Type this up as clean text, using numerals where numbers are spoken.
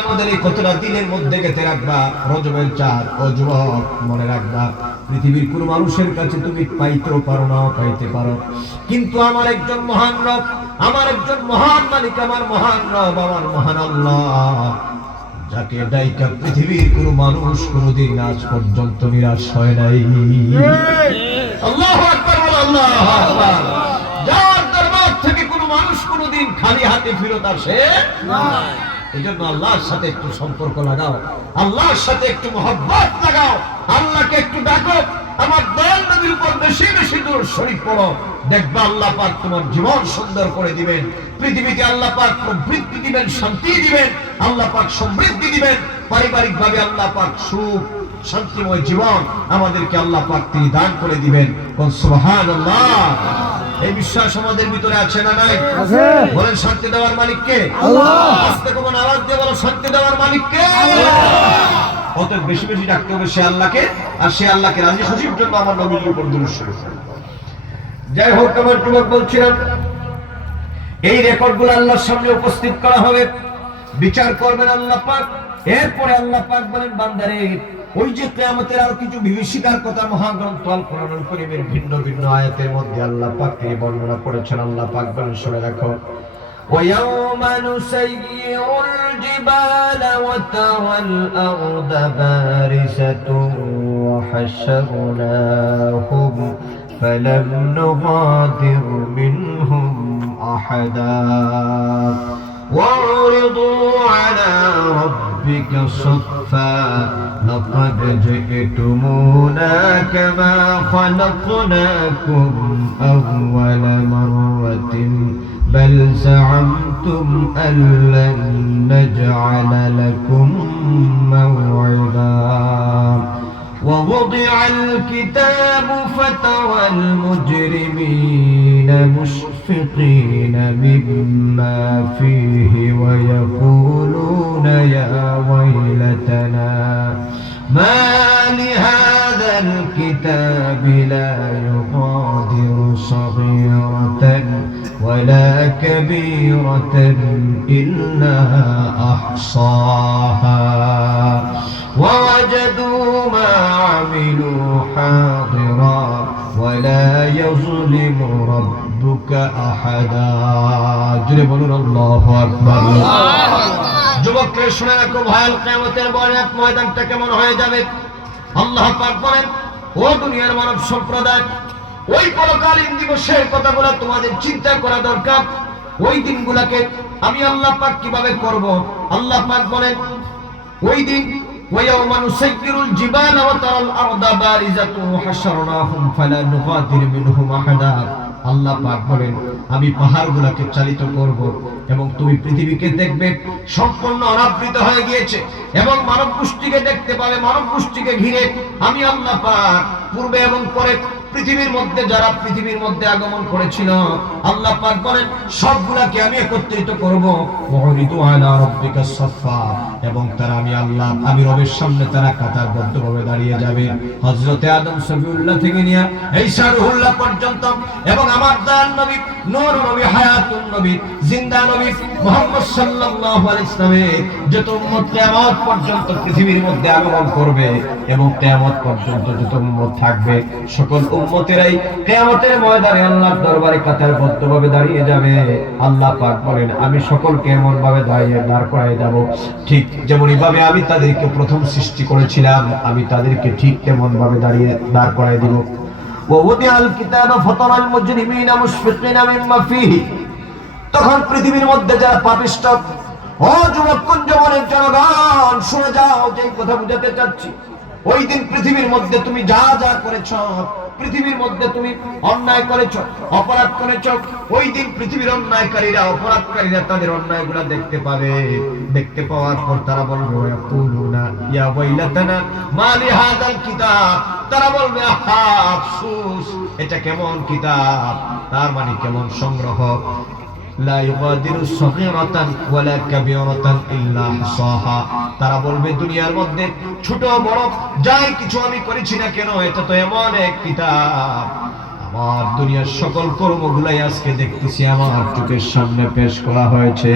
আমাদের এই কতটা দিনের মধ্যে গেতে রাখবা রজবের চাঁদ। ও যুবক, মনে রাখবা পৃথিবীর কোন মানুষের কাছে তুমি পাইতেও পারো, নাও পাইতে পারো, কিন্তু আমার একজন মহান রব, আমার একজন মহান মালিক, আমার মহান রব, আমার মহান আল্লাহ, যাকে ডাইকা পৃথিবীর কোন মানুষ কোনদিন আজ পর্যন্ত নিরাশ হয় নাই। আল্লাহু আকবার, আল্লাহু আকবার। যার দরবার থেকে কোন মানুষ কোনদিন খালি হাতে ফেরত আসে না। এজন্য আল্লাহর সাথে একটু সম্পর্ক লাগাও, আল্লাহর সাথে একটু মহব্বত লাগাও, আল্লাহকে একটু ডাকো, আমার দয়াল নবীর উপর বেশি বেশি দরুদ শরীফ পড়ো। দেখবা আল্লাহ পাক তোমার জীবন সুন্দর করে দিবেন। পৃথিবীতে আল্লাহ পাক প্রবৃত্তি দিবেন, শান্তি দিবেন, আল্লাহ পাক সমৃদ্ধি দিবেন। পারিবারিক ভাবে আল্লাহ পাক সুখ শান্তিময় জীবন আমাদেরকে আল্লাহ পাক তিনি দান করে দিবেন। সুবহানাল্লাহ। এই বিশ্বাস আমাদের ভিতরে আছে না নাই? আছে। বলেন শান্তি দেওয়ার মালিক কে? আল্লাহ। আস্তে কোন আওয়াজ দিয়ে বলো, শান্তি দেওয়ার মালিক কে? আল্লাহ। অতএব বেশি বেশি ডাকতে হবে সে আল্লাহকে, আর সে আল্লাহকে রাজি খুশির জন্য আমার নবীর উপর দরুদ শরীফ। যাই হোক, আমার যুবক বলছিলাম, এই রেকর্ডগুলো আল্লাহর সামনে উপস্থিত করা হবে, বিচার করবেন আল্লাহ পাক। এরপরে আল্লাহ পাক বলেন, বান্দারে ওই যে কিয়ামতের আর কিছু বিভীষিকার কথা মহাগ্রন্থ আল কোরআনুল কারীমের ভিন্ন ভিন্ন আয়াতের মধ্যে আল্লাহ পাক তিনি বর্ণনা করেছেন। আল্লাহ পাক বলেন, শুনে রাখো, وَيَوْمَ نُسَيِّرُ الْجِبَالَ وَتَرَى الْأَرْضَ بَارِزَةً وَحَشَرْنَاهُمْ فَلَمْ نُغَادِرْ مِنْهُمْ أَحَدًا وَعُرِضُوا عَلَى رَبِّكَ صَفًّا لَقَدْ جِئْتُمُونَا كَمَا خَلَقْنَاكُمْ أَوَّلَ مَرَّةٍ بَلْ زَعَمْتُمْ أَن لَّن نَّجْعَلَ لَكُم مَّوْعِدًا وَوُضِعَ الْكِتَابُ فَتَرَى الْمُجْرِمِينَ مُشْفِقِينَ مِمَّا فِيهِ وَيَقُولُونَ يَا وَيْلَتَنَا مَا لِهَذَا الْكِتَابِ لَا يُغَادِرُ صَغِيرَةً وَلَا كَبِيرَةً إِلَّا أَحْصَاهَا وَوَجَدُوا مَا عَمِلُوا حَاضِرًا وَلَا يَظْلِمُ رَبُّكَ أَحَدًا জোরে বলুন আল্লাহু আকবার। যুবকরা শুনে রাখো, ভয়াল কিয়ামতের ভয়ানক ময়দানটা কেমন হয়ে যাবে। আল্লাহ পাক বলেন, ও দুনিয়ার মানব সম্প্রদায়, ওই পরকালীন দিবসের কথাগুলো তোমাদের চিন্তা করা দরকার। ওই দিনগুলোকে আমি আল্লাহ পাক কিভাবে করব। আল্লাহ পাক বলেন, ওই দিন وَيَوْمَ نُسَيِّرُ الْجِبَالَ وَتَرَى الْأَرْضَ بَارِزَةً وَحَشَرْنَاهُمْ فَلَا نُغَادِرُ مِنْهُمْ أَحَدًا। আল্লাহ পাক বলেন, আমি পাহাড়গুলোকে চালিত করব এবং তুমি পৃথিবীকে দেখবে সম্পূর্ণ অনাবৃত হয়ে গিয়েছে, এবং মানব গোষ্ঠীকে দেখতে পাবে। মানব গোষ্ঠীকে ঘিরে আমি আল্লাহ পাক পূর্বে এবং পরে পৃথিবীর মধ্যে যারা পৃথিবীর মধ্যে আগমন করেছিল, আল্লাহ পাক বলেন সবগুলাকে আমি একত্রিত করব। ওয়ারিদু আলা রাব্বিকা সাফা, এবং তারা আমি আল্লাহ, আমি রবের সামনে তারা কাতারবদ্ধভাবে দাঁড়িয়ে যাবে। হযরতে আদম সফিউল্লাহ থেকে নিয়ে ঈসা রূহুল্লাহ পর্যন্ত, এবং আমার দয়াল নবী, নূর নবী, হায়াতুন নবী, জিন্দা নবী মুহাম্মদ সাল্লাল্লাহু আলাইহি ওয়াসাল্লামের যত উম্মত কিয়ামত পর্যন্ত পৃথিবীর মধ্যে আগমন করবে, এবং কিয়ামত পর্যন্ত যত উম্মত থাকবে, সকল উম্মতেরাই কিয়ামতের ময়দানে আল্লাহর দরবারে কাতারবদ্ধভাবে দাঁড়িয়ে যাবে। আল্লাহ পাক বলেন, আমি সকলকে এমন ভাবে দাঁড় করায় যাব, ঠিক যেমনই ভাবে আমি তাদেরকে প্রথম সৃষ্টি করেছিলাম, আমি তাদেরকে ঠিক তেমন ভাবে দাঁড় করায় দিব। وَوُضِعَ الْكِتَابَ فَتَرَى الْمُجْرِمِينَ مُشْفِقِينَ مِمَّا فِيهِ, তখন পৃথিবীর মধ্যে যারা পাপিষ্ঠ, ও যুবক কুঞ্জবনের জনগণ শুনে যাও, যে কথা বুঝাতে চাচ্ছি, ওই দিন পৃথিবীর মধ্যে তুমি যা যা করেছো, পৃথিবীর মধ্যে তুমি অন্যায় করেছো, অপরাধ করেছো, ওই দিন পৃথিবীর অন্যায়কারীরা, অপরাধকারীরা তাদের অন্যায়গুলো দেখতে পাবে। দেখতে পাওয়ার পর তারা বলবে, ইয়াকুলুনা ইয়া ওয়াইলাতানা মা লিহাযাল কিতাব, তারা বলবে, আহা আফসোস, এটা কেমন কিতাব, তার মানে কেমন সংগ্রহ, লা ইউগাদিরু সগীরাতান ওয়ালা কাবীরাতান ইল্লা আহসাহা। তারা বলবে, দুনিয়ার মধ্যে ছোট বড় যাই কিছু আমি করেছি না কেন, এটা তো এমন এক কিতাব, আমার দুনিয়ার সকল কর্মগুলাই আজকে দেখতেছি আমার চোখের সামনে পেশ করা হয়েছে।